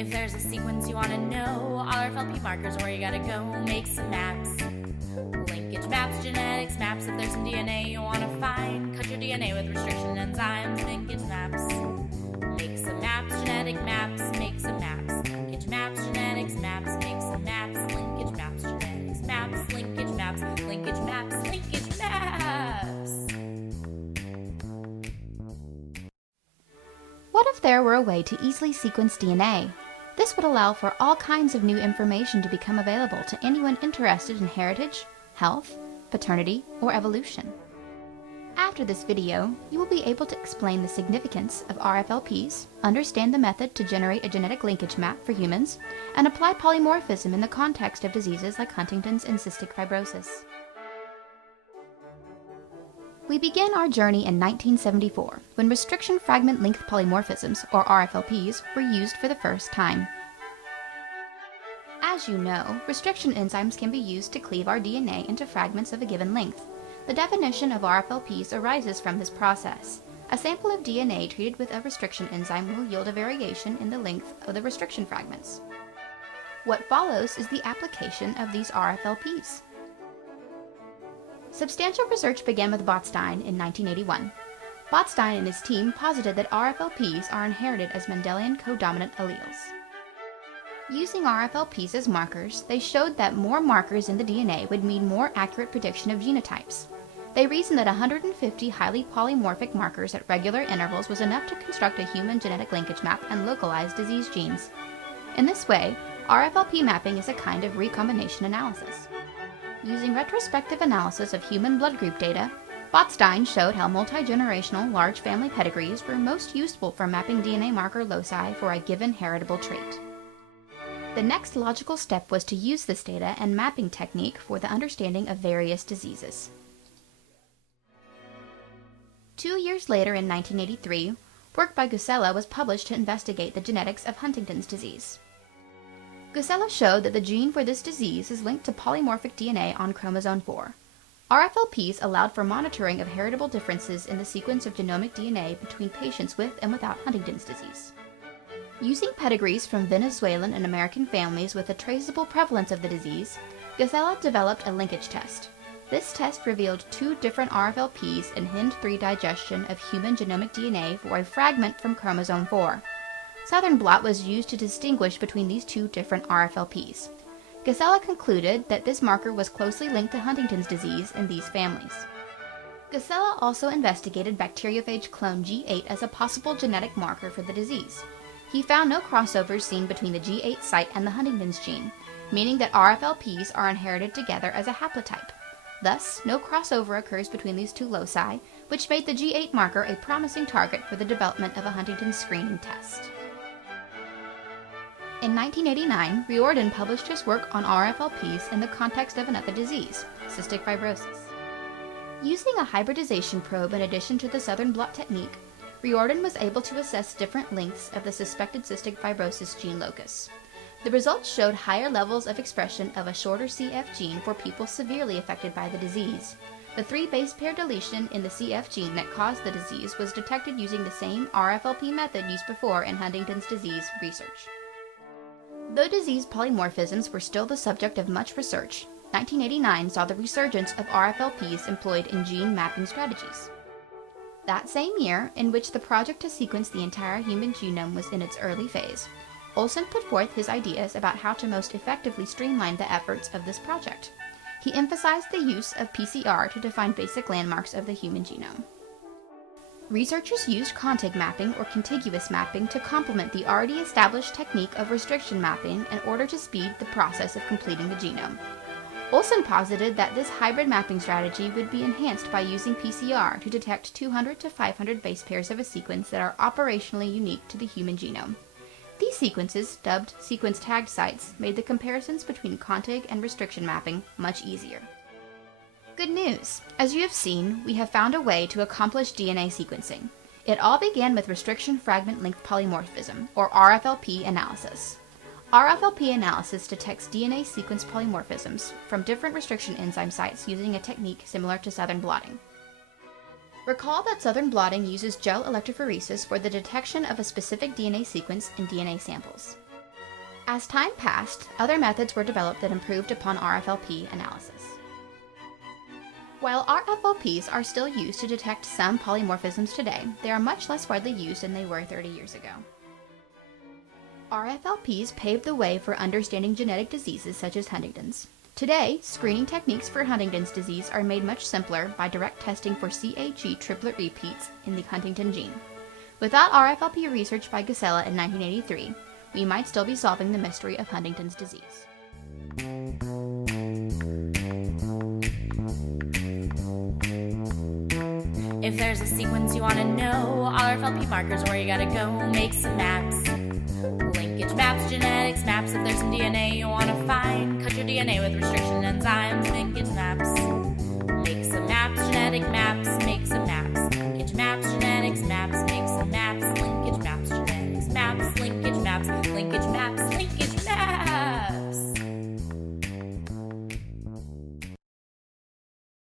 If there's a sequence you want to know, RFLP markers where you gotta go. Make some maps. Linkage maps, genetics maps. If there's some DNA you want to find, cut your DNA with restriction enzymes. Linkage maps. Make some maps, genetic maps. Make some maps. Linkage maps, genetics maps. Make some maps. Linkage maps, genetics maps. Linkage maps. Linkage maps. Linkage maps. What if there were a way to easily sequence DNA? This would allow for all kinds of new information to become available to anyone interested in heritage, health, paternity, or evolution. After this video, you will be able to explain the significance of RFLPs, understand the method to generate a genetic linkage map for humans, and apply polymorphism in the context of diseases like Huntington's and cystic fibrosis. We begin our journey in 1974, when restriction fragment length polymorphisms, or RFLPs, were used for the first time. As you know, restriction enzymes can be used to cleave our DNA into fragments of a given length. The definition of RFLPs arises from this process. A sample of DNA treated with a restriction enzyme will yield a variation in the length of the restriction fragments. What follows is the application of these RFLPs. Substantial research began with Botstein in 1981. Botstein and his team posited that RFLPs are inherited as Mendelian codominant alleles. Using RFLPs as markers, they showed that more markers in the DNA would mean more accurate prediction of genotypes. They reasoned that 150 highly polymorphic markers at regular intervals was enough to construct a human genetic linkage map and localize disease genes. In this way, RFLP mapping is a kind of recombination analysis. Using retrospective analysis of human blood group data, Botstein showed how multi-generational large family pedigrees were most useful for mapping DNA marker loci for a given heritable trait. The next logical step was to use this data and mapping technique for the understanding of various diseases. 2 years later, in 1983, work by Gusella was published to investigate the genetics of Huntington's disease. Gusella showed that the gene for this disease is linked to polymorphic DNA on chromosome 4. RFLPs allowed for monitoring of heritable differences in the sequence of genomic DNA between patients with and without Huntington's disease. Using pedigrees from Venezuelan and American families with a traceable prevalence of the disease, Gusella developed a linkage test. This test revealed 2 different RFLPs in HIND3 digestion of human genomic DNA for a fragment from chromosome 4. Southern blot was used to distinguish between these 2 different RFLPs. Gusella concluded that this marker was closely linked to Huntington's disease in these families. Gusella also investigated bacteriophage clone G8 as a possible genetic marker for the disease. He found no crossovers seen between the G8 site and the Huntington's gene, meaning that RFLPs are inherited together as a haplotype. Thus, no crossover occurs between these 2 loci, which made the G8 marker a promising target for the development of a Huntington's screening test. In 1989, Riordan published his work on RFLPs in the context of another disease, cystic fibrosis. Using a hybridization probe in addition to the Southern blot technique, Riordan was able to assess different lengths of the suspected cystic fibrosis gene locus. The results showed higher levels of expression of a shorter CF gene for people severely affected by the disease. The 3 base pair deletion in the CF gene that caused the disease was detected using the same RFLP method used before in Huntington's disease research. Though disease polymorphisms were still the subject of much research, 1989 saw the resurgence of RFLPs employed in gene mapping strategies. That same year, in which the project to sequence the entire human genome was in its early phase, Olson put forth his ideas about how to most effectively streamline the efforts of this project. He emphasized the use of PCR to define basic landmarks of the human genome. Researchers used contig mapping or contiguous mapping to complement the already established technique of restriction mapping in order to speed the process of completing the genome. Olson posited that this hybrid mapping strategy would be enhanced by using PCR to detect 200 to 500 base pairs of a sequence that are operationally unique to the human genome. These sequences, dubbed sequence tagged sites, made the comparisons between contig and restriction mapping much easier. Good news! As you have seen, we have found a way to accomplish DNA sequencing. It all began with restriction fragment length polymorphism, or RFLP analysis. RFLP analysis detects DNA sequence polymorphisms from different restriction enzyme sites using a technique similar to Southern blotting. Recall that Southern blotting uses gel electrophoresis for the detection of a specific DNA sequence in DNA samples. As time passed, other methods were developed that improved upon RFLP analysis. While RFLPs are still used to detect some polymorphisms today, they are much less widely used than they were 30 years ago. RFLPs paved the way for understanding genetic diseases such as Huntington's. Today, screening techniques for Huntington's disease are made much simpler by direct testing for CAG triplet repeats in the Huntington gene. Without RFLP research by Gisela in 1983, we might still be solving the mystery of Huntington's disease. If there's a sequence you want to know, RFLP markers where you gotta go make some maps. Linkage maps, genetics maps, if there's some DNA you want to find, cut your DNA with restriction enzymes, linkage maps. Make some maps, genetic maps, make some maps. Linkage maps, genetics maps, make some maps. Linkage maps, genetics maps, linkage maps, linkage